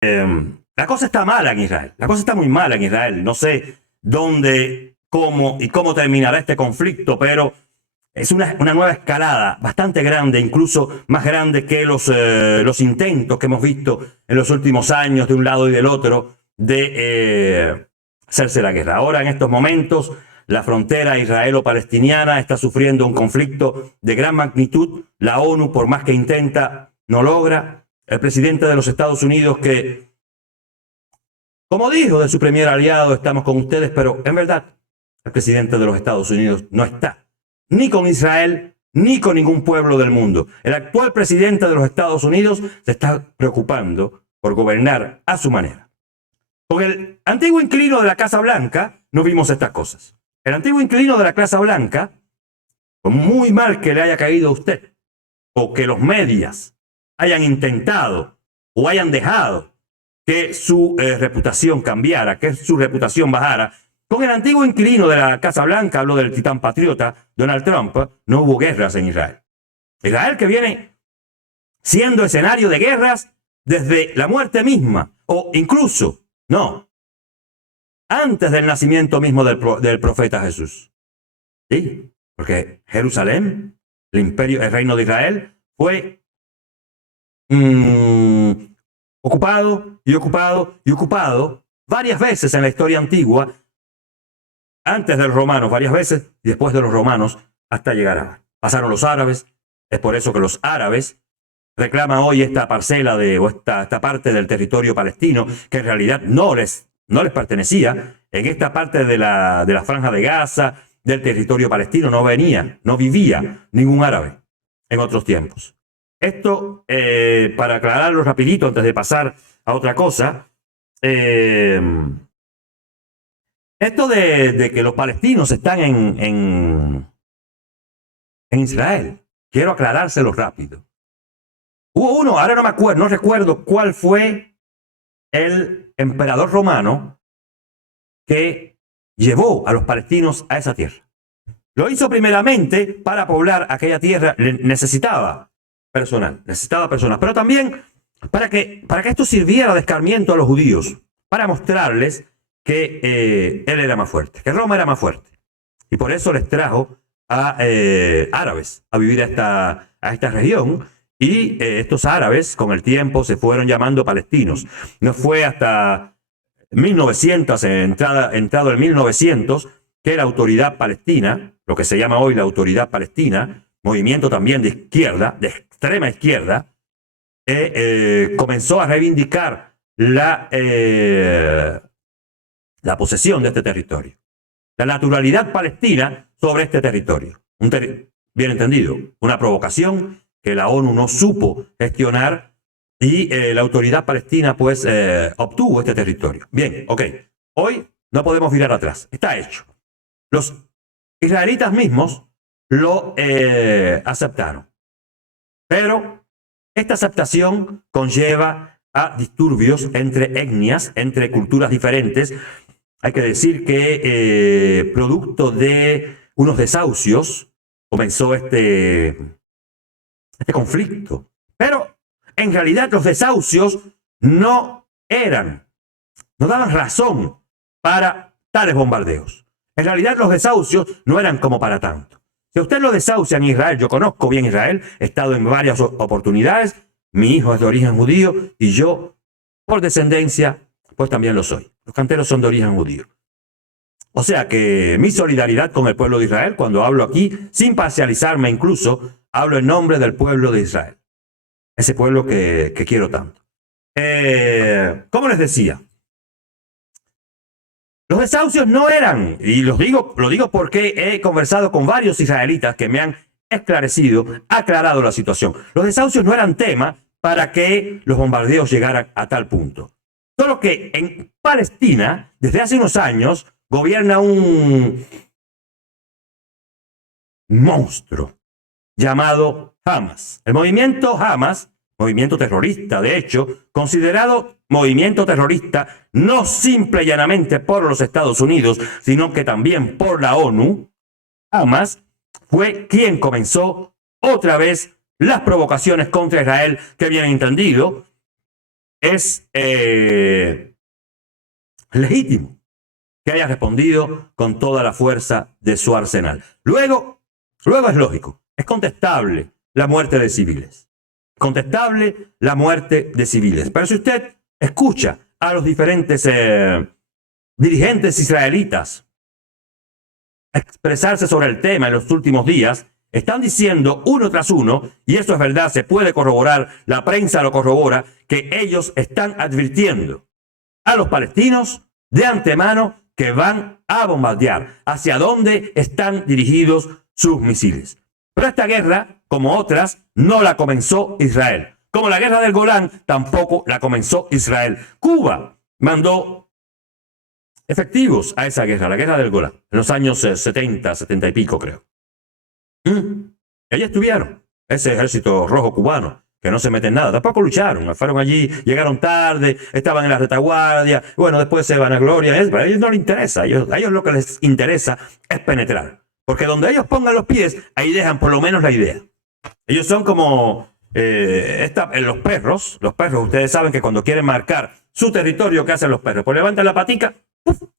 La cosa está mala en Israel. La cosa está muy mala en Israel. No sé dónde, cómo y cómo terminará este conflicto, pero es una nueva escalada bastante grande, incluso más grande que los intentos que hemos visto en los últimos años de un lado y del otro de hacerse la guerra. Ahora, en estos momentos, la frontera israelo-palestiniana está sufriendo un conflicto de gran magnitud. La ONU, por más que intenta, no logra. El presidente de los Estados Unidos, que, como dijo de su primer aliado, estamos con ustedes, pero en verdad, el presidente de los Estados Unidos no está ni con Israel, ni con ningún pueblo del mundo. El actual presidente de los Estados Unidos se está preocupando por gobernar a su manera. Con el antiguo inquilino de la Casa Blanca no vimos estas cosas. El antiguo inquilino de la Casa Blanca, por muy mal que le haya caído a usted, o que los medios hayan intentado o hayan dejado que su reputación cambiara, que su reputación bajara, con el antiguo inquilino de la Casa Blanca, hablo del titán patriota Donald Trump, no hubo guerras en Israel. Israel, que viene siendo escenario de guerras desde la muerte misma, o incluso, no, antes del nacimiento mismo del profeta Jesús. ¿Sí? Porque Jerusalén, el imperio, el reino de Israel, fue ocupado y ocupado y ocupado varias veces en la historia antigua, antes de los romanos varias veces y después de los romanos hasta llegar a... Pasaron los árabes, es por eso que los árabes reclaman hoy esta parcela o esta parte del territorio palestino que en realidad no les pertenecía. En esta parte de la franja de Gaza, del territorio palestino, no vivía ningún árabe en otros tiempos. Esto, para aclararlo rapidito antes de pasar a otra cosa, esto de que los palestinos están en Israel, quiero aclarárselo rápido. Hubo uno, ahora no me acuerdo, no recuerdo cuál fue el emperador romano que llevó a los palestinos a esa tierra. Lo hizo primeramente para poblar aquella tierra, necesitaba personas, pero también para que esto sirviera de escarmiento a los judíos, para mostrarles que él era más fuerte, que Roma era más fuerte. Y por eso les trajo a árabes a vivir a esta región. Y estos árabes, con el tiempo, se fueron llamando palestinos. No fue hasta 1900, entrado el 1900, que la autoridad palestina, lo que se llama hoy la autoridad palestina, movimiento también de izquierda, de extrema izquierda, comenzó a reivindicar la posesión de este territorio, la naturalidad palestina sobre este territorio. Bien entendido, una provocación que la ONU no supo gestionar y la autoridad palestina pues obtuvo este territorio. Bien, ok, hoy no podemos mirar atrás, está hecho. Los israelitas mismos lo aceptaron, pero esta aceptación conlleva a disturbios entre etnias, entre culturas diferentes. Hay que decir que producto de unos desahucios comenzó este conflicto. Pero en realidad los desahucios no daban razón para tales bombardeos. En realidad los desahucios no eran como para tanto. Si usted lo desahucia en Israel, yo conozco bien Israel, he estado en varias oportunidades, mi hijo es de origen judío y yo, por descendencia, pues también lo soy. Los canteros son de origen judío. O sea que mi solidaridad con el pueblo de Israel, cuando hablo aquí, sin parcializarme incluso, hablo en nombre del pueblo de Israel. Ese pueblo que quiero tanto. Como les decía, los desahucios no eran, y lo digo porque he conversado con varios israelitas que me han aclarado la situación. Los desahucios no eran tema para que los bombardeos llegaran a tal punto. Solo que en Palestina, desde hace unos años, gobierna un monstruo llamado Hamas. El movimiento Hamas, movimiento terrorista, de hecho, considerado movimiento terrorista no simple y llanamente por los Estados Unidos, sino que también por la ONU, Hamas fue quien comenzó otra vez las provocaciones contra Israel, que bien entendido, es legítimo que haya respondido con toda la fuerza de su arsenal. Luego es lógico, es contestable la muerte de civiles. Contestable la muerte de civiles. Pero si usted escucha a los diferentes dirigentes israelitas expresarse sobre el tema en los últimos días, están diciendo uno tras uno, y eso es verdad, se puede corroborar, la prensa lo corrobora, que ellos están advirtiendo a los palestinos de antemano que van a bombardear, hacia dónde están dirigidos sus misiles. Pero esta guerra, como otras, no la comenzó Israel. Como la guerra del Golán, tampoco la comenzó Israel. Cuba mandó efectivos a esa guerra, la guerra del Golán, en los años 70, 70 y pico, creo. Allí estuvieron, ese ejército rojo cubano, que no se mete en nada, tampoco lucharon, fueron allí, llegaron tarde, estaban en la retaguardia, bueno, después se van a gloria, a ellos no les interesa, a ellos lo que les interesa es penetrar, porque donde ellos pongan los pies, ahí dejan por lo menos la idea. Ellos son como los perros, ustedes saben que cuando quieren marcar su territorio, ¿qué hacen los perros? Pues levantan la patica,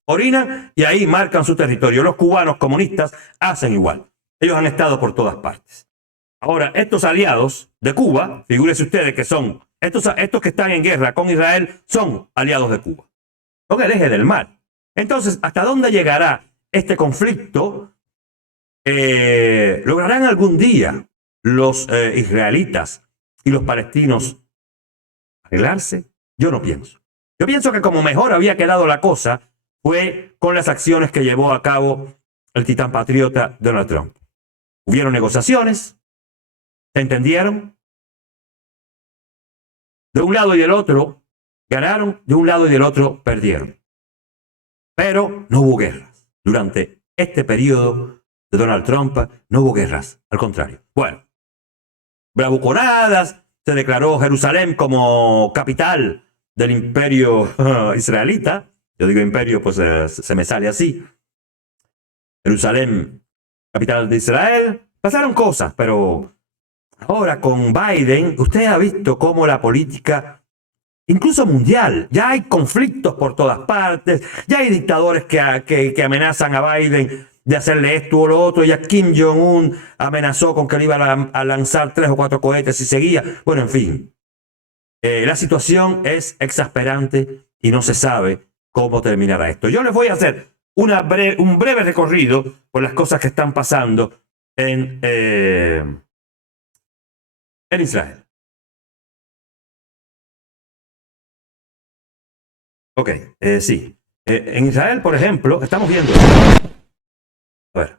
orinan y ahí marcan su territorio. Los cubanos comunistas hacen igual. Ellos han estado por todas partes. Ahora, estos aliados de Cuba, figúrense ustedes que son, estos que están en guerra con Israel, son aliados de Cuba. Son el eje del mal. Entonces, ¿hasta dónde llegará este conflicto? ¿Lograrán algún día los israelitas y los palestinos arreglarse? Yo no pienso. Yo pienso que como mejor había quedado la cosa fue con las acciones que llevó a cabo el titán patriota Donald Trump. Hubieron negociaciones, ¿se entendieron? De un lado y del otro ganaron, de un lado y del otro perdieron. Pero no hubo guerras. Durante este periodo de Donald Trump no hubo guerras, al contrario. Bueno, bravuconadas, se declaró Jerusalén como capital del imperio israelita. Yo digo imperio, pues se me sale así. Jerusalén, capital de Israel. Pasaron cosas, pero ahora con Biden, usted ha visto cómo la política, incluso mundial, ya hay conflictos por todas partes, ya hay dictadores que amenazan a Biden de hacerle esto o lo otro. Ya Kim Jong-un amenazó con que le iba a lanzar 3 o 4 cohetes si seguía. Bueno, en fin, la situación es exasperante y no se sabe cómo terminará esto. Yo les voy a hacer un breve recorrido por las cosas que están pasando en Israel. Ok, sí. En Israel, por ejemplo, estamos viendo... A ver.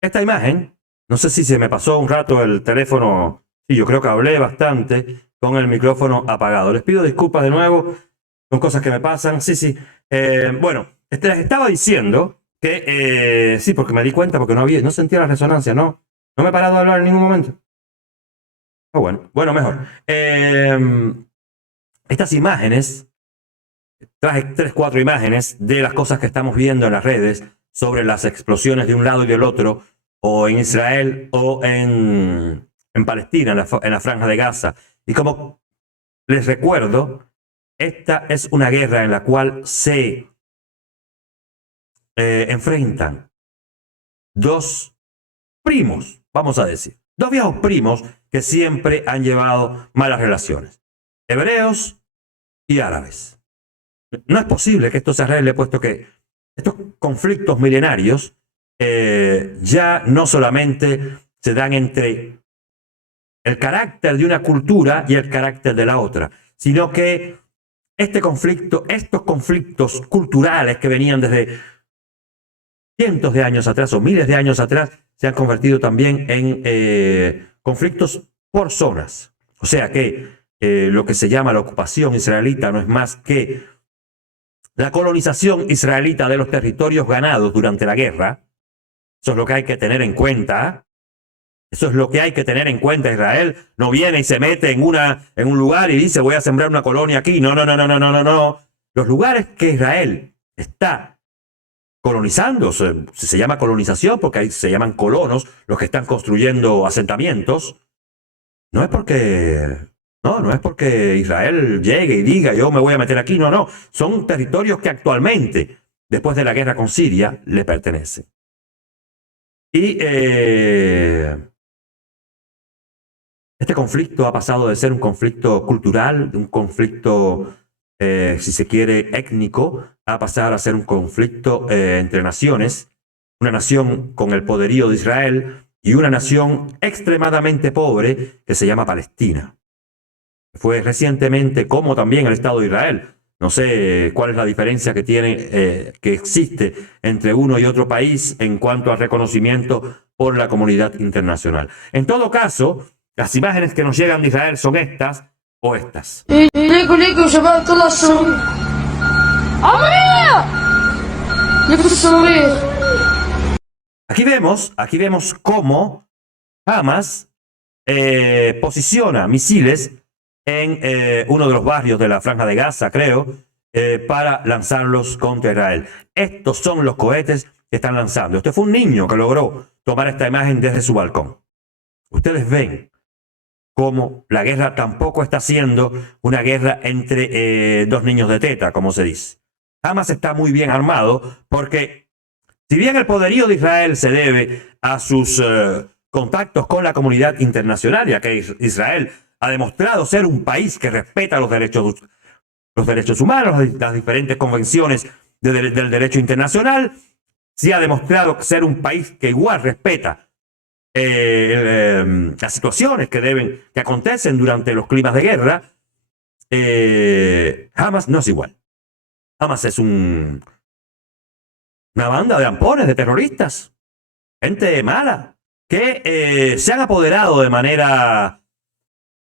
Esta imagen, no sé si se me pasó un rato el teléfono, sí, yo creo que hablé bastante con el micrófono apagado. Les pido disculpas de nuevo, son cosas que me pasan, sí. Bueno, les estaba diciendo que, sí, porque me di cuenta, porque no sentía la resonancia, no me he parado de hablar en ningún momento. Bueno, mejor. Estas imágenes, traje 3, 4 imágenes de las cosas que estamos viendo en las redes sobre las explosiones de un lado y del otro, o en Israel o en Palestina, en la Franja de Gaza. Y como les recuerdo, esta es una guerra en la cual se enfrentan 2 primos, vamos a decir, 2 viejos primos que siempre han llevado malas relaciones, hebreos y árabes. No es posible que esto se arregle, puesto que estos conflictos milenarios ya no solamente se dan entre el carácter de una cultura y el carácter de la otra, sino que estos conflictos culturales que venían desde cientos de años atrás o miles de años atrás, se han convertido también en conflictos por zonas. O sea que lo que se llama la ocupación israelita no es más que la colonización israelita de los territorios ganados durante la guerra. Eso es lo que hay que tener en cuenta. Eso es lo que hay que tener en cuenta. Israel no viene y se mete en un lugar y dice voy a sembrar una colonia aquí. No, no, no, no, no, no, no, no. Los lugares que Israel está colonizando, se llama colonización porque ahí se llaman colonos, los que están construyendo asentamientos, no es porque Israel llegue y diga yo me voy a meter aquí, no, no. Son territorios que actualmente, después de la guerra con Siria, le pertenecen. Y este conflicto ha pasado de ser un conflicto cultural, un conflicto, si se quiere, étnico, a pasar a ser un conflicto entre naciones, una nación con el poderío de Israel y una nación extremadamente pobre que se llama Palestina. Fue recientemente, como también el Estado de Israel. No sé cuál es la diferencia que que existe entre uno y otro país en cuanto al reconocimiento por la comunidad internacional. En todo caso, las imágenes que nos llegan de Israel son estas o estas. Aquí vemos cómo Hamas posiciona misiles en uno de los barrios de la Franja de Gaza, creo, para lanzarlos contra Israel. Estos son los cohetes que están lanzando. Este fue un niño que logró tomar esta imagen desde su balcón. Ustedes ven cómo la guerra tampoco está siendo una guerra entre dos niños de teta, como se dice. Hamas está muy bien armado porque, si bien el poderío de Israel se debe a sus contactos con la comunidad internacional, ya que Israel ha demostrado ser un país que respeta los derechos humanos, las diferentes convenciones del derecho internacional, sí ha demostrado ser un país que igual respeta las situaciones que acontecen durante los climas de guerra. Hamas no es igual. Hamas es una banda de ampones, de terroristas, gente mala, que se han apoderado de manera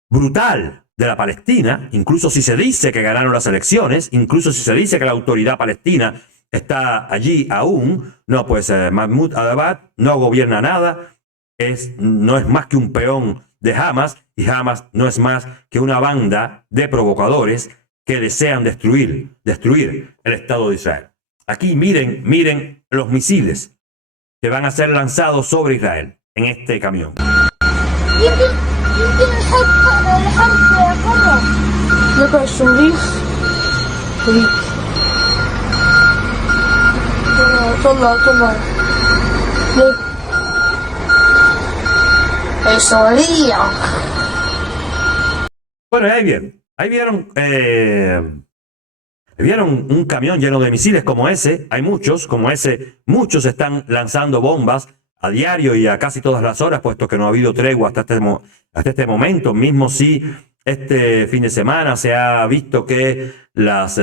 brutal de la Palestina, incluso si se dice que ganaron las elecciones, incluso si se dice que la autoridad palestina está allí aún. No, pues Mahmoud Abbas no gobierna nada, no es más que un peón de Hamas, y Hamas no es más que una banda de provocadores que desean destruir el Estado de Israel. Aquí miren los misiles que van a ser lanzados sobre Israel en este camión. Bueno, ahí vieron un camión lleno de misiles como ese. Hay muchos como ese. Muchos están lanzando bombas a diario y a casi todas las horas, puesto que no ha habido tregua hasta este momento. Mismo si este fin de semana se ha visto que las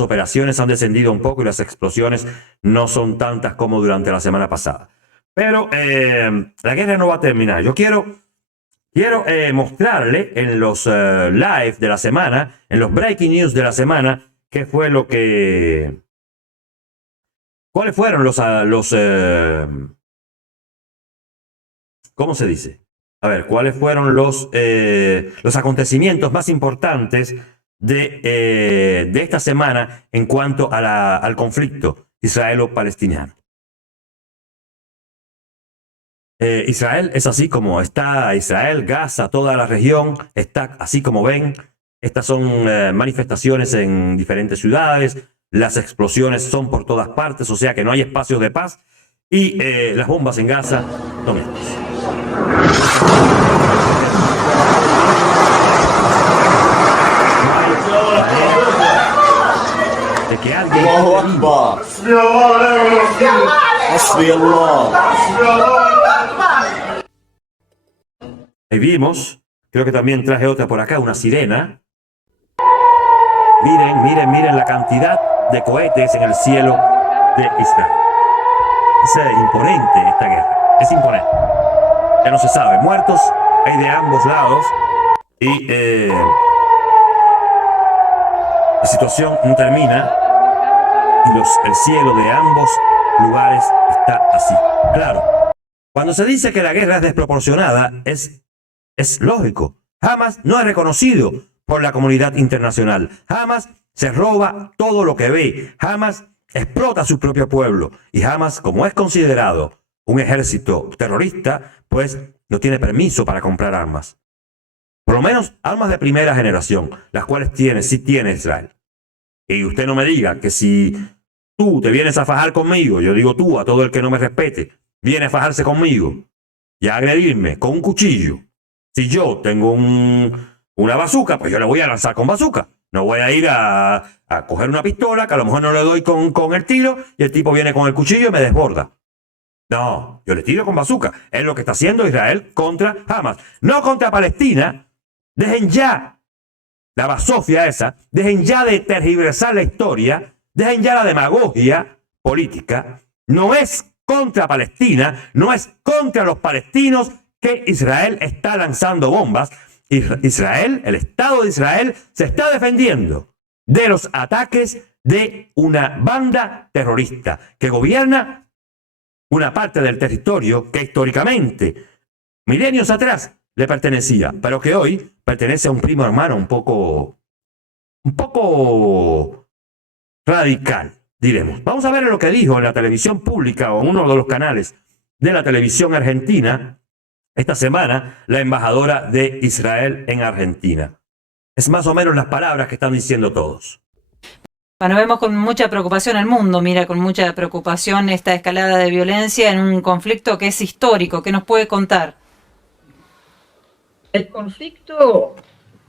operaciones han descendido un poco y las explosiones no son tantas como durante la semana pasada. Pero la guerra no va a terminar. Yo quiero mostrarle en los live de la semana, en los breaking news de la semana, qué fue cuáles fueron ¿cómo se dice? A ver, ¿cuáles fueron los acontecimientos más importantes de esta semana en cuanto al conflicto israelo-palestiniano? Israel es así como está. Israel, Gaza, toda la región está así como ven. Estas son manifestaciones en diferentes ciudades. Las explosiones son por todas partes, o sea que no hay espacios de paz. Y las bombas en Gaza son estas. De que alguien... Ahí vimos, creo que también traje otra por acá, una sirena. Miren la cantidad de cohetes en el cielo de Israel. Es imponente esta guerra, es imponente. Ya no se sabe, muertos hay de ambos lados y la situación no termina y el cielo de ambos lugares está así. Claro, Cuando se dice que la guerra es desproporcionada, es lógico. Hamas no es reconocido por la comunidad internacional. Hamas se roba todo lo que ve. Hamas explota a su propio pueblo. Y Hamas, como es considerado un ejército terrorista, pues no tiene permiso para comprar armas. Por lo menos armas de primera generación, las cuales sí tiene Israel. Y usted no me diga que si tú te vienes a fajar conmigo, yo digo tú a todo el que no me respete, viene a fajarse conmigo y a agredirme con un cuchillo. Si yo tengo una bazooka, pues yo le voy a lanzar con bazooka. No voy a ir a coger una pistola, que a lo mejor no le doy con el tiro, y el tipo viene con el cuchillo y me desborda. No, yo le tiro con bazooka. Es lo que está haciendo Israel contra Hamas. No contra Palestina. Dejen ya la basofia esa. Dejen ya de tergiversar la historia. Dejen ya la demagogia política. No es contra Palestina, no es contra los palestinos que Israel está lanzando bombas. Israel, el Estado de Israel, se está defendiendo de los ataques de una banda terrorista que gobierna una parte del territorio que históricamente, milenios atrás, le pertenecía, pero que hoy pertenece a un primo hermano un poco radical, diremos. Vamos a ver lo que dijo en la televisión pública o en uno de los canales de la televisión argentina esta semana la embajadora de Israel en Argentina. Es más o menos las palabras que están diciendo todos. Bueno, vemos con mucha preocupación el mundo, mira con mucha preocupación esta escalada de violencia en un conflicto que es histórico. ¿Qué nos puede contar? El conflicto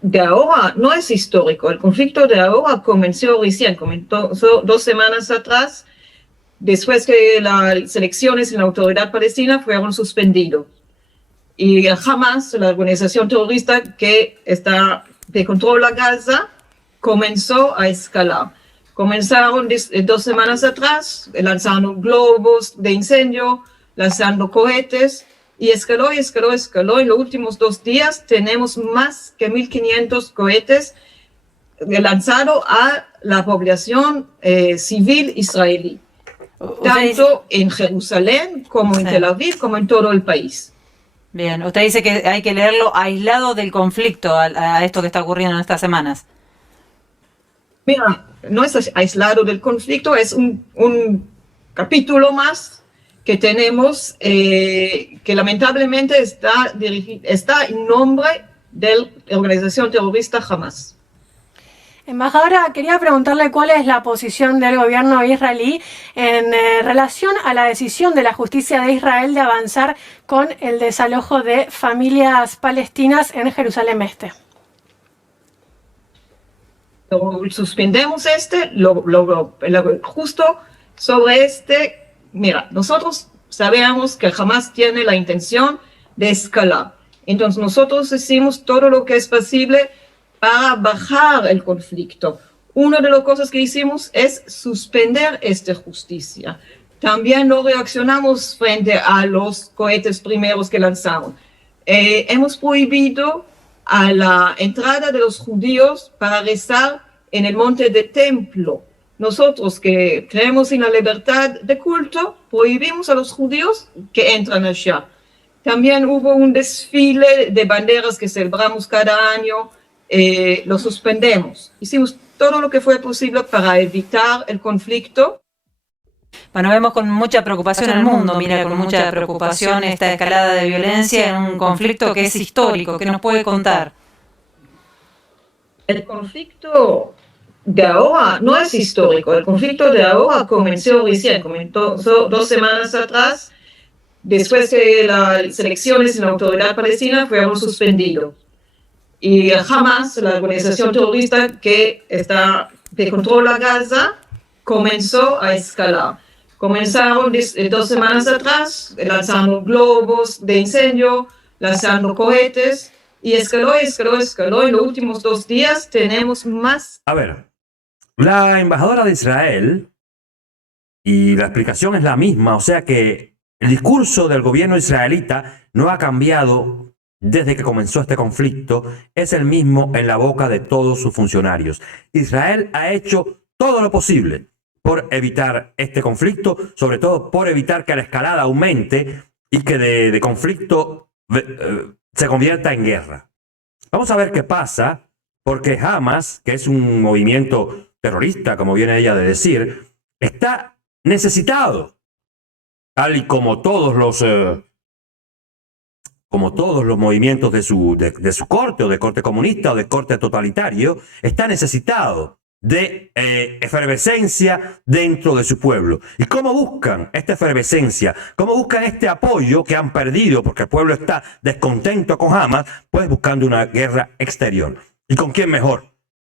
de ahora no es histórico. El conflicto de ahora comenzó 2 semanas atrás, después que las elecciones en la autoridad palestina fueron suspendidas. Y el Hamas, la organización terrorista que controla Gaza, comenzó a escalar. Comenzaron 2 semanas atrás lanzando globos de incendio, lanzando cohetes, y escaló. En los últimos 2 días tenemos más que 1.500 cohetes lanzados a la población civil israelí, tanto en Jerusalén como en Tel Aviv, como en todo el país. Bien, usted dice que hay que leerlo aislado del conflicto, a esto que está ocurriendo en estas semanas. Mira, no es aislado del conflicto, es un capítulo más que tenemos que lamentablemente está en nombre de la organización terrorista Hamas. Embajadora, quería preguntarle cuál es la posición del gobierno israelí en relación a la decisión de la justicia de Israel de avanzar con el desalojo de familias palestinas en Jerusalén Este. Suspendemos justo sobre mira, nosotros sabemos que Hamas tiene la intención de escalar. Entonces nosotros hicimos todo lo que es posible para bajar el conflicto. Una de las cosas que hicimos es suspender esta justicia. También no reaccionamos frente a los cohetes primeros que lanzaron. Hemos prohibido a la entrada de los judíos para rezar en el monte del templo. Nosotros que creemos en la libertad de culto, prohibimos a los judíos que entran allá. También hubo un desfile de banderas que celebramos cada año, lo suspendemos. Hicimos todo lo que fue posible para evitar el conflicto. Bueno, vemos con mucha preocupación el mundo, mira con mucha preocupación esta escalada de violencia en un conflicto que es histórico. ¿Qué nos puede contar? El conflicto de ahora no es histórico. El conflicto de ahora comenzó 2 semanas atrás, después que las elecciones en la autoridad palestina fueron suspendidas. Y Hamas, la organización terrorista que controla Gaza, comenzó a escalar. Comenzaron 2 semanas atrás lanzando globos de incendio, lanzando cohetes, y escaló. En los últimos 2 días tenemos más. A ver, la embajadora de Israel, y la explicación es la misma, o sea que el discurso del gobierno israelita no ha cambiado desde que comenzó este conflicto, es el mismo en la boca de todos sus funcionarios. Israel ha hecho todo lo posible por evitar este conflicto, sobre todo por evitar que la escalada aumente y que de conflicto se convierta en guerra. Vamos a ver qué pasa, porque Hamas, que es un movimiento terrorista, como viene ella de decir, está necesitado, tal y como todos los movimientos de su corte, o de corte comunista, o de corte totalitario, está necesitado de efervescencia dentro de su pueblo. ¿Y cómo buscan esta efervescencia? ¿Cómo buscan este apoyo que han perdido porque el pueblo está descontento con Hamas? Pues buscando una guerra exterior. ¿Y con quién mejor?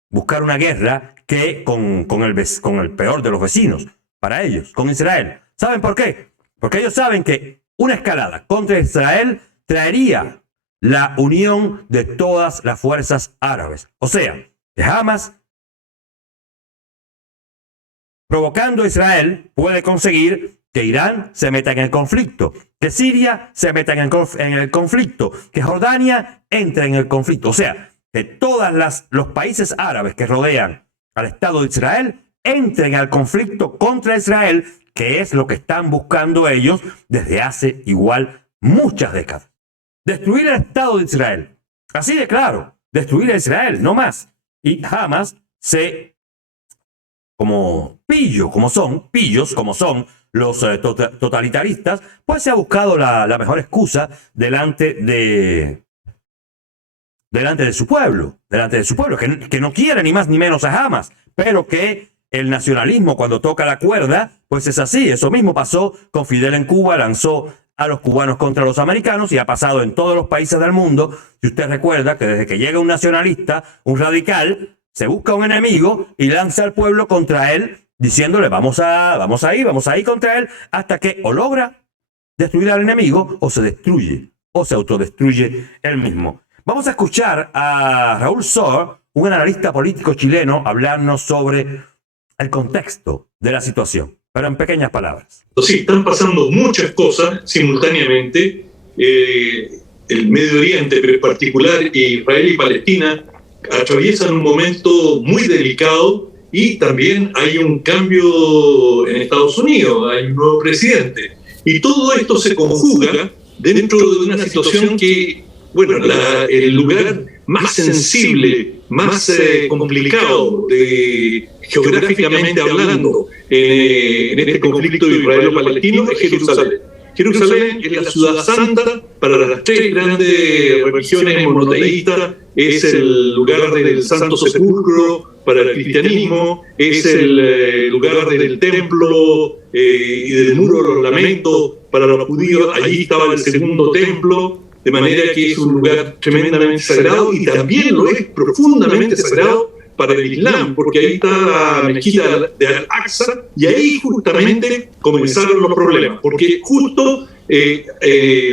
Buscar una guerra que con el peor de los vecinos, para ellos, con Israel. ¿Saben por qué? Porque ellos saben que una escalada contra Israel traería la unión de todas las fuerzas árabes. O sea, que Hamas, provocando a Israel, puede conseguir que Irán se meta en el conflicto, que Siria se meta en el conflicto, que Jordania entre en el conflicto. O sea, que todos los países árabes que rodean al Estado de Israel entren al conflicto contra Israel, que es lo que están buscando ellos desde hace igual muchas décadas. Destruir el Estado de Israel. Así de claro, destruir a Israel, no más. Y Hamas como pillos como son los totalitaristas, pues se ha buscado la mejor excusa delante de su pueblo, que no quiere ni más ni menos a Hamas, pero que el nacionalismo, cuando toca la cuerda, pues es así. Eso mismo pasó con Fidel en Cuba, lanzó a los cubanos contra los americanos, y ha pasado en todos los países del mundo. Si usted recuerda que desde que llega un nacionalista, un radical, se busca un enemigo y lanza al pueblo contra él, diciéndole vamos a ir contra él, hasta que o logra destruir al enemigo, o se destruye, o se autodestruye él mismo. Vamos a escuchar a Raúl Sor, un analista político chileno, hablarnos sobre el contexto de la situación, pero en pequeñas palabras. Sí, están pasando muchas cosas simultáneamente. El Medio Oriente, pero en particular Israel y Palestina, atraviesan un momento muy delicado, y también hay un cambio en Estados Unidos, hay un nuevo presidente. Y todo esto se conjuga dentro de una situación que, bueno, el lugar más sensible, más complicado geográficamente hablando en este conflicto israelo-palestino es Jerusalén. Jerusalén es la ciudad santa para las tres grandes religiones monoteístas, es el lugar del Santo Sepulcro para el cristianismo, es el lugar del templo y del muro de los lamentos para los judíos. Allí estaba el segundo templo, de manera que es un lugar tremendamente sagrado, y también lo es profundamente sagrado para el Islam, porque ahí está la mezquita de Al-Aqsa, y ahí justamente comenzaron los problemas, porque justo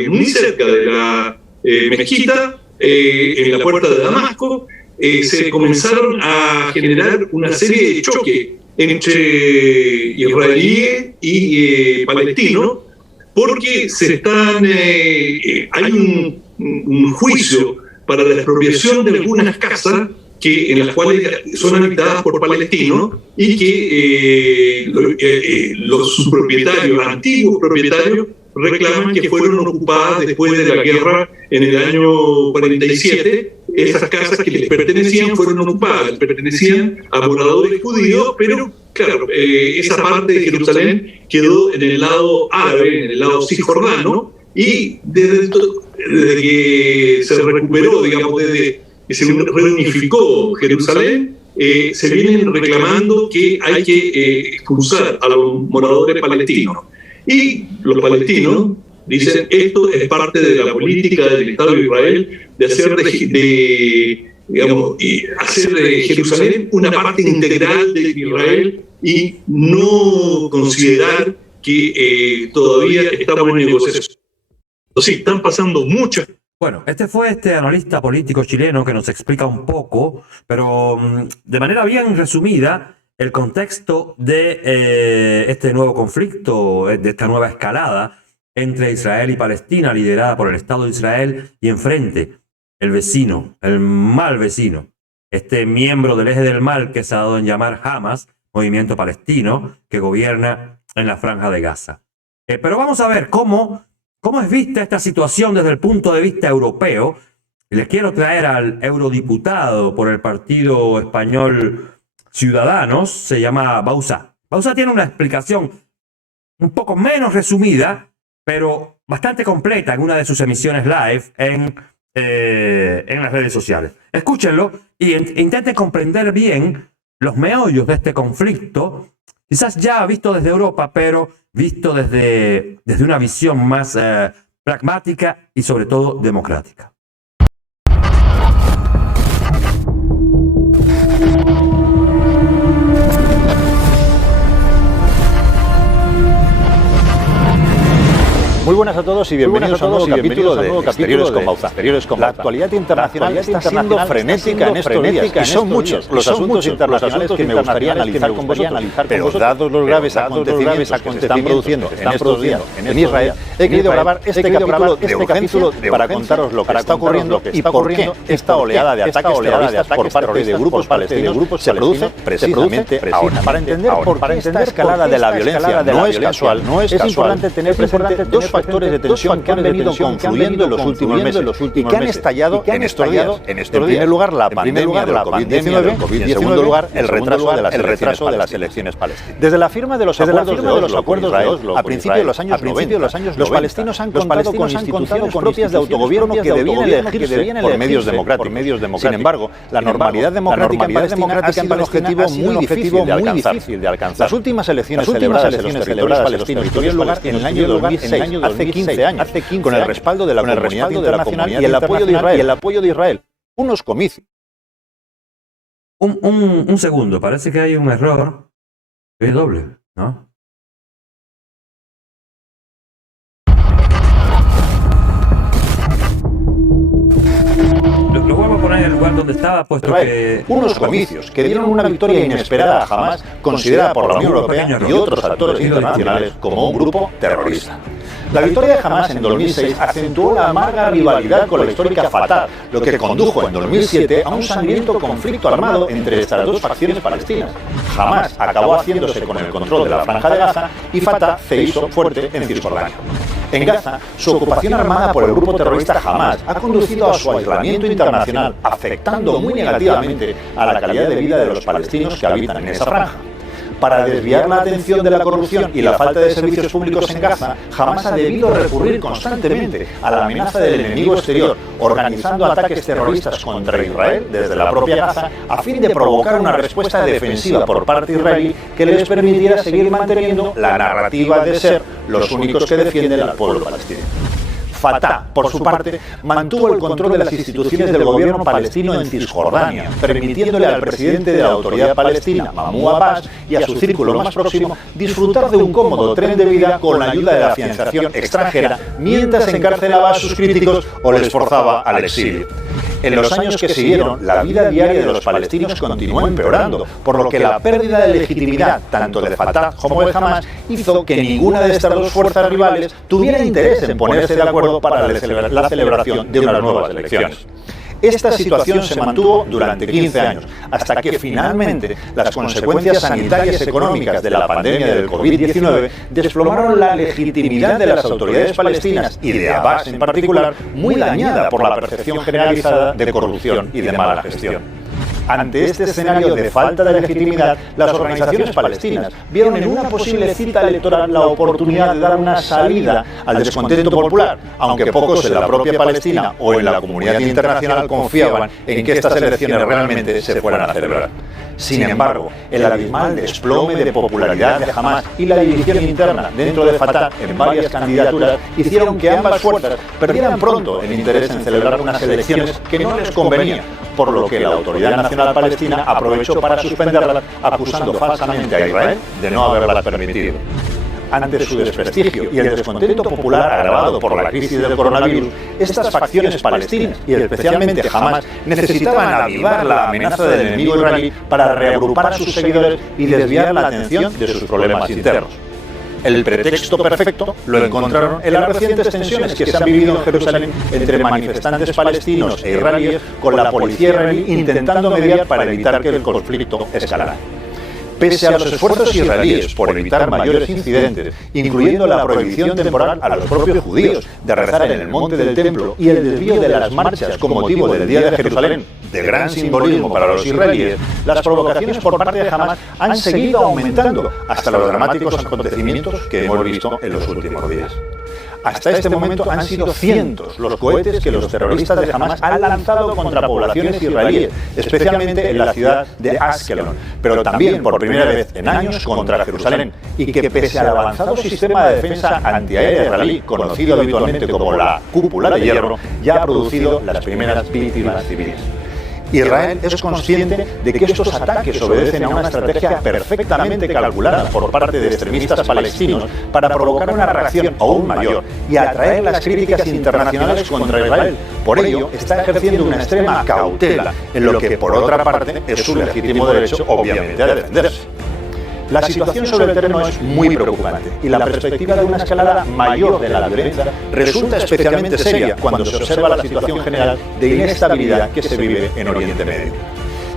muy cerca de la mezquita, en la puerta de Damasco, se comenzaron a generar una serie de choques entre israelíes y palestinos, porque hay un juicio para la expropiación de algunas casas en las cuales son habitadas por palestinos, y que sus propietarios, antiguos propietarios, reclaman que fueron ocupadas después de la guerra en el año 47. Esas casas que les pertenecían fueron ocupadas, pertenecían a moradores judíos, pero claro, esa parte de Jerusalén quedó en el lado árabe, en el lado cisjordano, y desde que se recuperó, digamos, desde que se reunificó Jerusalén, se vienen reclamando que hay que expulsar a los moradores palestinos. Y los palestinos dicen, esto es parte de la política del Estado de Israel de hacer de Jerusalén una parte integral de Israel, y no considerar que todavía estamos en negociación. Entonces, están pasando muchas. Bueno, este fue este analista político chileno que nos explica un poco, pero de manera bien resumida, el contexto de este nuevo conflicto, de esta nueva escalada entre Israel y Palestina, liderada por el Estado de Israel, y enfrente el vecino, el mal vecino, este miembro del eje del mal que se ha dado en llamar Hamas, movimiento palestino que gobierna en la Franja de Gaza. Pero vamos a ver cómo ¿Cómo es vista esta situación desde el punto de vista europeo? Les quiero traer al eurodiputado por el partido español Ciudadanos, se llama Bauzá. Bauzá tiene una explicación un poco menos resumida, pero bastante completa en una de sus emisiones live en las redes sociales. Escúchenlo y intenten comprender bien los meollos de este conflicto, quizás ya visto desde Europa, pero visto desde una visión más pragmática y sobre todo democrática. Muy buenas a todos y bienvenidos a un nuevo capítulo de Exteriores con Bauzá. La actualidad internacional está siendo frenética en estos días y son muchos los asuntos internacionales que me gustaría analizar con vosotros. Pero dados los graves acontecimientos que se están produciendo en estos días en Israel, he querido grabar este capítulo de urgencia para contaros lo que está ocurriendo y por qué esta oleada de ataques terroristas por parte de grupos palestinos se produce precisamente ahora. Para entender por qué esta escalada de la violencia no es casual, es importante tener presente dos factores de tensión que han venido confluyendo en los últimos meses y que han estallado en estos días. En primer lugar, la pandemia del COVID-19 y en segundo lugar, el retraso de las elecciones palestinas. Desde la firma de los acuerdos de Oslo a principios de los años 90, los palestinos han contado con instituciones propias de autogobierno que debían elegirse por medios democráticos. Sin embargo, la normalidad democrática en Palestina ha sido un objetivo muy difícil de alcanzar. Las últimas elecciones celebradas en los territorios palestinos tuvieron lugar en el año 2006. Hace 15 años, con el respaldo de la comunidad internacional y el apoyo de Israel. Unos comicios. Un segundo, parece que hay un error. Es doble, ¿no? Lo vuelvo a poner en el lugar donde estaba, puesto que... Unos comicios que dieron una victoria inesperada a Hamas, considerada por la Unión Europea y otros actores internacionales como un grupo terrorista. La victoria de Hamas en 2006 acentuó la amarga rivalidad con la histórica Fatah, lo que condujo en 2007 a un sangriento conflicto armado entre estas dos facciones palestinas. Hamas acabó haciéndose con el control de la Franja de Gaza y Fatah se hizo fuerte en Cisjordania. En Gaza, su ocupación armada por el grupo terrorista Hamas ha conducido a su aislamiento internacional, afectando muy negativamente a la calidad de vida de los palestinos que habitan en esa franja. Para desviar la atención de la corrupción y la falta de servicios públicos en Gaza, Hamas ha debido recurrir constantemente a la amenaza del enemigo exterior, organizando ataques terroristas contra Israel desde la propia Gaza, a fin de provocar una respuesta defensiva por parte israelí que les permitiera seguir manteniendo la narrativa de ser los únicos que defienden al pueblo palestino. Fatah, por su parte, mantuvo el control de las instituciones del gobierno palestino en Cisjordania, permitiéndole al presidente de la autoridad palestina, Mahmoud Abbas, y a su círculo más próximo disfrutar de un cómodo tren de vida con la ayuda de la financiación extranjera, mientras encarcelaba a sus críticos o les forzaba al exilio. En los años que siguieron, la vida diaria de los palestinos continuó empeorando, por lo que la pérdida de legitimidad tanto de Fatah como de Hamas hizo que ninguna de estas dos fuerzas rivales tuviera interés en ponerse de acuerdo para la celebración de unas nuevas elecciones. Esta situación se mantuvo durante 15 años, hasta que finalmente las consecuencias sanitarias y económicas de la pandemia del COVID-19 desplomaron la legitimidad de las autoridades palestinas y de Abbas en particular, muy dañada por la percepción generalizada de corrupción y de mala gestión. Ante este escenario de falta de legitimidad, las organizaciones palestinas vieron en una posible cita electoral la oportunidad de dar una salida al descontento popular, aunque pocos en la propia Palestina o en la comunidad internacional confiaban en que estas elecciones realmente se fueran a celebrar. Sin embargo, el abismal desplome de popularidad de Hamas y la división interna dentro de Fatah en varias candidaturas hicieron que ambas fuerzas perdieran pronto el interés en celebrar unas elecciones que no les convenían, por lo que la Autoridad Nacional Palestina aprovechó para suspenderlas, acusando falsamente a Israel de no haberlas permitido. Ante su desprestigio y el descontento popular agravado por la crisis del coronavirus, estas facciones palestinas, y especialmente Hamas, necesitaban avivar la amenaza del enemigo israelí para reagrupar a sus seguidores y desviar la atención de sus problemas internos. El pretexto perfecto lo encontraron en las recientes tensiones que se han vivido en Jerusalén entre manifestantes palestinos e israelíes, con la policía israelí intentando mediar para evitar que el conflicto escalara. Pese a los esfuerzos israelíes por evitar mayores incidentes, incluyendo la prohibición temporal a los propios judíos de rezar en el monte del templo y el desvío de las marchas con motivo del Día de Jerusalén, de gran simbolismo para los israelíes, las provocaciones por parte de Hamás han seguido aumentando hasta los dramáticos acontecimientos que hemos visto en los últimos días. Hasta este momento han sido cientos los cohetes que los terroristas de Hamás han lanzado contra poblaciones israelíes, especialmente en la ciudad de Askelon, pero también por primera vez en años contra Jerusalén, y que pese al avanzado sistema de defensa antiaérea israelí, conocido habitualmente como la cúpula de hierro, ya ha producido las primeras víctimas civiles. Israel es consciente de que estos ataques obedecen a una estrategia perfectamente calculada por parte de extremistas palestinos para provocar una reacción aún mayor y atraer las críticas internacionales contra Israel. Por ello, está ejerciendo una extrema cautela en lo que, por otra parte, es su legítimo derecho, obviamente, a defenderse. La situación sobre el terreno es muy preocupante y la perspectiva de una escalada mayor de la violencia resulta especialmente seria cuando se observa la situación general de inestabilidad que se vive en Oriente Medio.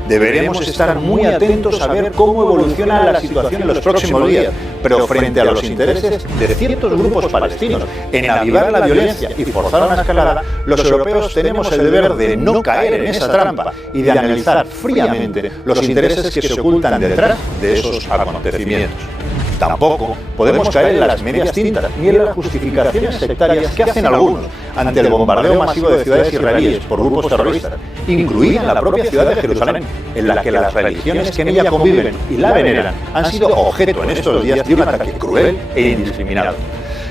Deberemos estar muy atentos a ver cómo evoluciona la situación en los próximos días, pero frente a los intereses de ciertos grupos palestinos en avivar la violencia y forzar una escalada, los europeos tenemos el deber de no caer en esa trampa y de analizar fríamente los intereses que se ocultan detrás de esos acontecimientos. Tampoco podemos caer en las medias tintas ni en las justificaciones sectarias que hacen algunos ante el bombardeo masivo de ciudades israelíes por grupos terroristas, incluida la propia ciudad de Jerusalén, en la que las religiones que en ella conviven y la veneran han sido objeto en estos días de un ataque cruel e indiscriminado.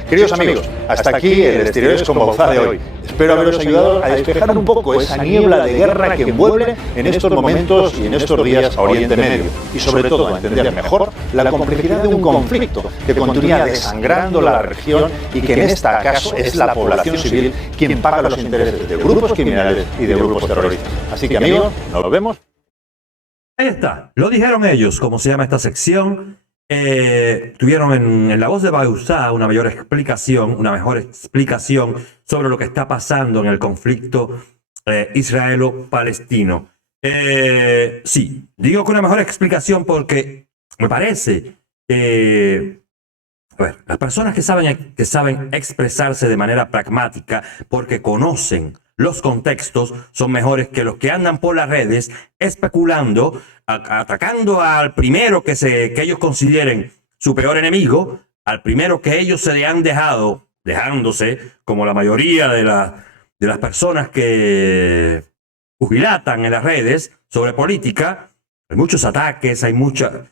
Queridos amigos, hasta aquí el Exteriores con Bauzá de hoy. Espero haberos ayudado a despejar un poco esa niebla de guerra que envuelve en estos momentos y en estos días a Oriente Medio, y sobre todo a entender mejor la complejidad de un conflicto que continúa desangrando la región y que en este caso es la población civil quien paga los intereses de grupos criminales y de grupos terroristas. Así que amigos, nos vemos. Ahí está, lo dijeron ellos, como se llama esta sección. Tuvieron en la voz de Bauzá una mejor explicación sobre lo que está pasando en el conflicto israelo-palestino. Sí, digo que una mejor explicación porque me parece que las personas que saben expresarse de manera pragmática porque conocen los contextos son mejores que los que andan por las redes especulando, atacando al primero que ellos consideren su peor enemigo, al primero que ellos se le han dejándose, como la mayoría de las personas que pugilatan en las redes sobre política. Hay muchos ataques, hay mucho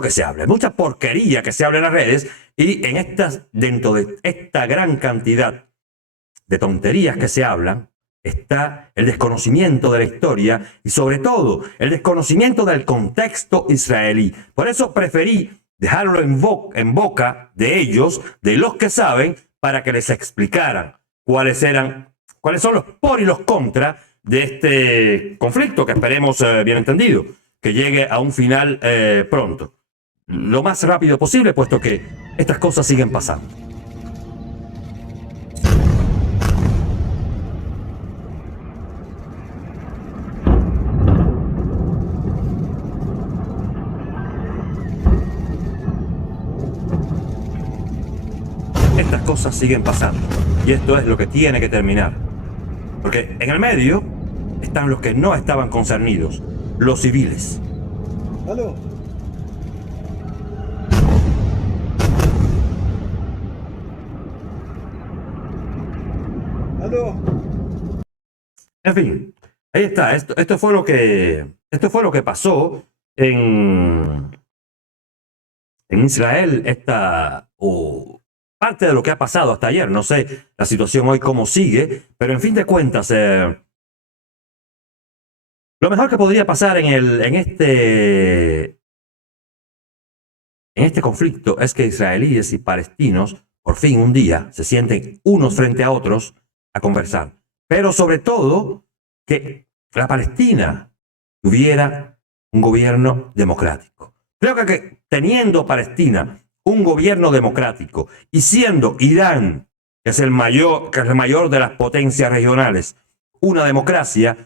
que se habla, hay mucha porquería que se habla en las redes, y dentro de esta gran cantidad de tonterías que se hablan está el desconocimiento de la historia y sobre todo el desconocimiento del contexto israelí. Por eso preferí dejarlo en boca de ellos, de los que saben, para que les explicaran cuáles son los por y los contra de este conflicto, que esperemos, bien entendido, que llegue a un final pronto, lo más rápido posible, puesto que estas cosas siguen pasando. Estas cosas siguen pasando y esto es lo que tiene que terminar, porque en el medio están los que no estaban concernidos, los civiles. ¿Aló? ¿Aló? En fin, ahí está. Esto fue lo que pasó en Israel. Parte de lo que ha pasado hasta ayer. No sé la situación hoy cómo sigue, pero en fin de cuentas, lo mejor que podría pasar en este conflicto es que israelíes y palestinos por fin un día se sienten unos frente a otros a conversar. Pero sobre todo que la Palestina tuviera un gobierno democrático. Creo que teniendo Palestina un gobierno democrático y siendo Irán, que es el mayor de las potencias regionales, una democracia,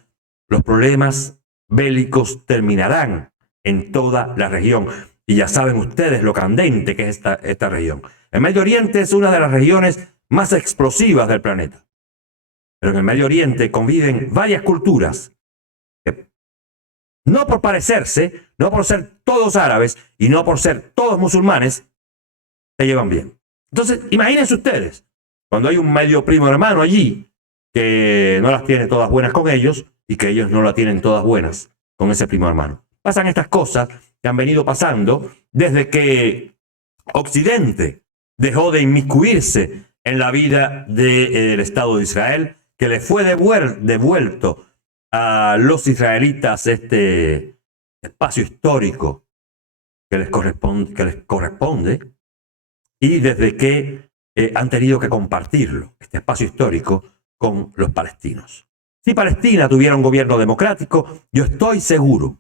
los problemas bélicos terminarán en toda la región. Y ya saben ustedes lo candente que es esta región. El Medio Oriente es una de las regiones más explosivas del planeta. Pero en el Medio Oriente conviven varias culturas que, no por parecerse, no por ser todos árabes y no por ser todos musulmanes, se llevan bien. Entonces, imagínense ustedes, cuando hay un medio primo hermano allí que no las tiene todas buenas con ellos y que ellos no las tienen todas buenas con ese primo hermano. Pasan estas cosas que han venido pasando desde que Occidente dejó de inmiscuirse en la vida del Estado de Israel, que le fue devuelto a los israelitas este espacio histórico que les corresponde, y desde que han tenido que compartirlo, este espacio histórico, con los palestinos. Si Palestina tuviera un gobierno democrático, yo estoy seguro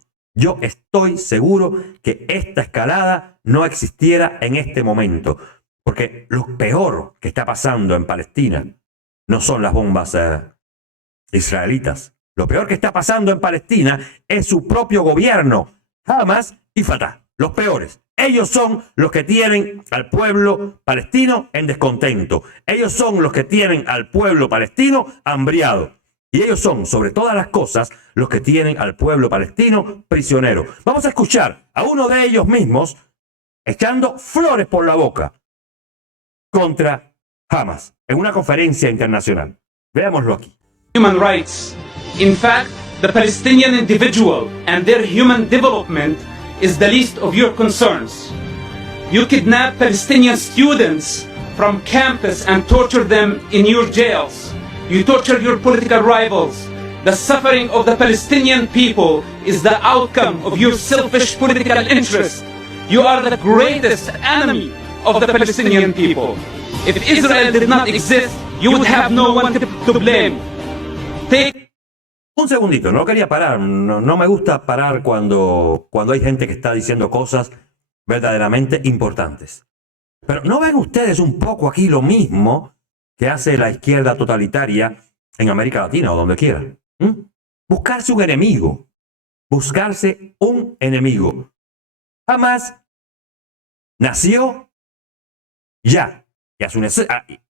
que esta escalada no existiera en este momento, porque lo peor que está pasando en Palestina no son las bombas israelitas. Lo peor que está pasando en Palestina es su propio gobierno, Hamas y Fatah, los peores. Ellos son los que tienen al pueblo palestino en descontento. Ellos son los que tienen al pueblo palestino hambriado. Y ellos son, sobre todas las cosas, los que tienen al pueblo palestino prisionero. Vamos a escuchar a uno de ellos mismos echando flores por la boca contra Hamas en una conferencia internacional. Veámoslo aquí. Human rights. In fact, the Palestinian individual and their human development is the least of your concerns. You kidnap Palestinian students from campus and torture them in your jails. You torture your political rivals. The suffering of the Palestinian people is the outcome of your selfish political interest. You are the greatest enemy of the Palestinian people. If Israel did not exist, you would have no one to blame. Un segundito, no quería parar. No me gusta parar cuando hay gente que está diciendo cosas verdaderamente importantes. Pero ¿no ven ustedes un poco aquí lo mismo que hace la izquierda totalitaria en América Latina o donde quiera? Buscarse un enemigo. Buscarse un enemigo. Hamas nació ya.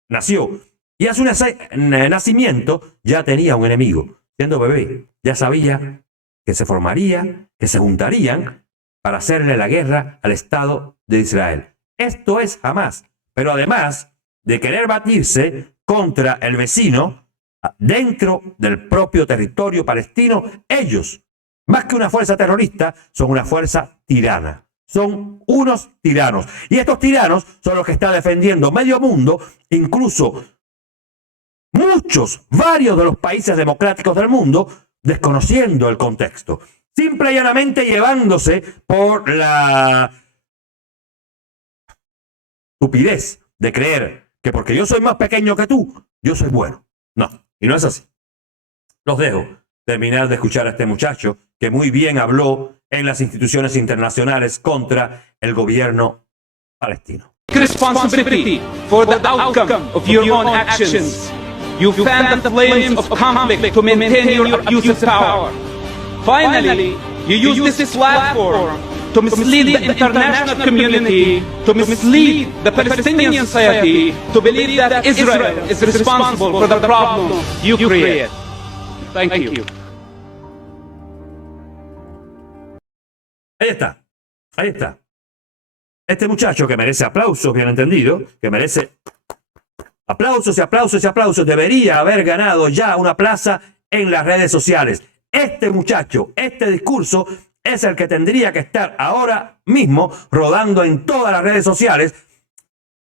Nació. Y a su nacimiento ya tenía un enemigo. Siendo bebé, ya sabía que se formaría, que se juntarían para hacerle la guerra al Estado de Israel. Esto es Hamas. Pero además de querer batirse contra el vecino, dentro del propio territorio palestino, ellos, más que una fuerza terrorista, son una fuerza tirana. Son unos tiranos. Y estos tiranos son los que está defendiendo medio mundo, incluso varios de los países democráticos del mundo, desconociendo el contexto. Simple y llanamente llevándose por la estupidez de creer que porque yo soy más pequeño que tú, yo soy bueno. No, y no es así. Los dejo terminar de escuchar a este muchacho que muy bien habló en las instituciones internacionales contra el gobierno palestino. Responsibility for the outcome of your own actions. You fan the flames of conflict to maintain your abusive power. Finally, you use this platform to mislead the international community, to mislead the Palestinian society, to believe that Israel is responsible for the problem you create. Thank you. Ahí está. Este muchacho que merece aplausos, bien entendido, que merece aplausos y aplausos y aplausos, debería haber ganado ya una plaza en las redes sociales. Este muchacho, este discurso es el que tendría que estar ahora mismo rodando en todas las redes sociales,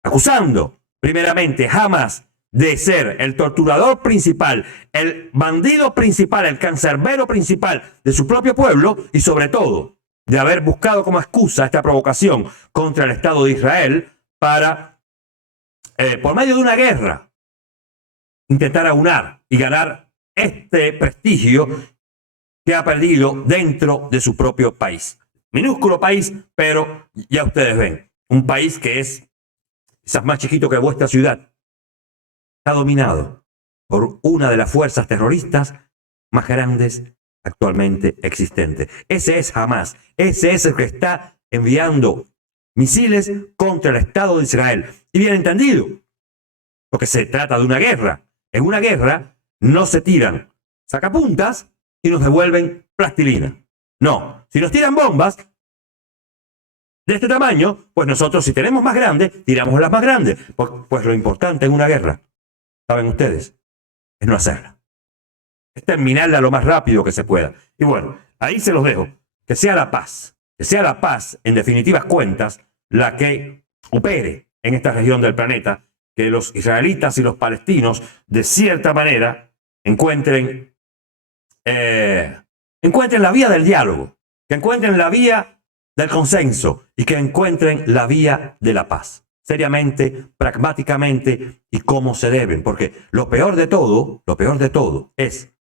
acusando primeramente Hamas de ser el torturador principal, el bandido principal, el cancerbero principal de su propio pueblo y sobre todo de haber buscado como excusa esta provocación contra el Estado de Israel para, por medio de una guerra, intentar aunar y ganar este prestigio que ha perdido dentro de su propio país. Minúsculo país, pero ya ustedes ven, un país que es quizás más chiquito que vuestra ciudad, está dominado por una de las fuerzas terroristas más grandes actualmente existentes. Ese es Hamas. Ese es el que está enviando misiles contra el Estado de Israel. Y bien entendido, porque se trata de una guerra. En una guerra no se tiran sacapuntas y nos devuelven plastilina. No, si nos tiran bombas de este tamaño, pues nosotros, si tenemos más grandes, tiramos las más grandes. Pues lo importante en una guerra, ¿saben ustedes? Es no hacerla. Es terminarla lo más rápido que se pueda. Y bueno, ahí se los dejo. Que sea la paz. Que sea la paz, en definitivas cuentas, la que opere en esta región del planeta. Que los israelitas y los palestinos, de cierta manera, encuentren la vía del diálogo, que encuentren la vía del consenso y que encuentren la vía de la paz. Seriamente, pragmáticamente y como se deben. Porque lo peor de todo es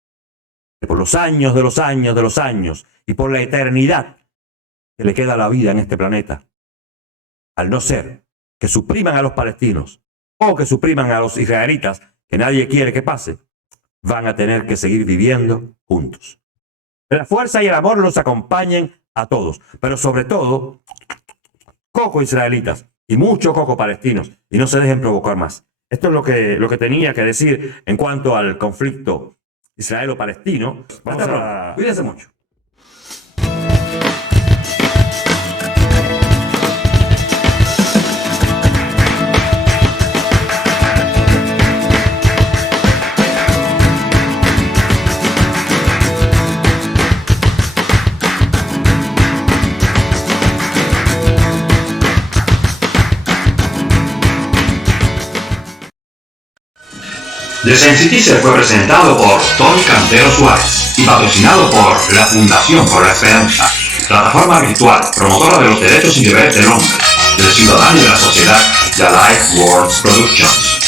que por los años de los años de los años y por la eternidad que le queda a la vida en este planeta, al no ser que supriman a los palestinos o que supriman a los israelitas, que nadie quiere que pase, van a tener que seguir viviendo juntos. Que la fuerza y el amor los acompañen a todos, pero sobre todo, coco israelitas y mucho coco palestinos, y no se dejen provocar más. Esto es lo que tenía que decir en cuanto al conflicto israelo-palestino. Hasta pronto. Cuídense mucho. The Sensitive fue presentado por Tony Cantero Suárez y patrocinado por la Fundación por la Esperanza, plataforma virtual promotora de los derechos y deberes del hombre, del ciudadano y de la sociedad, The Life World Productions.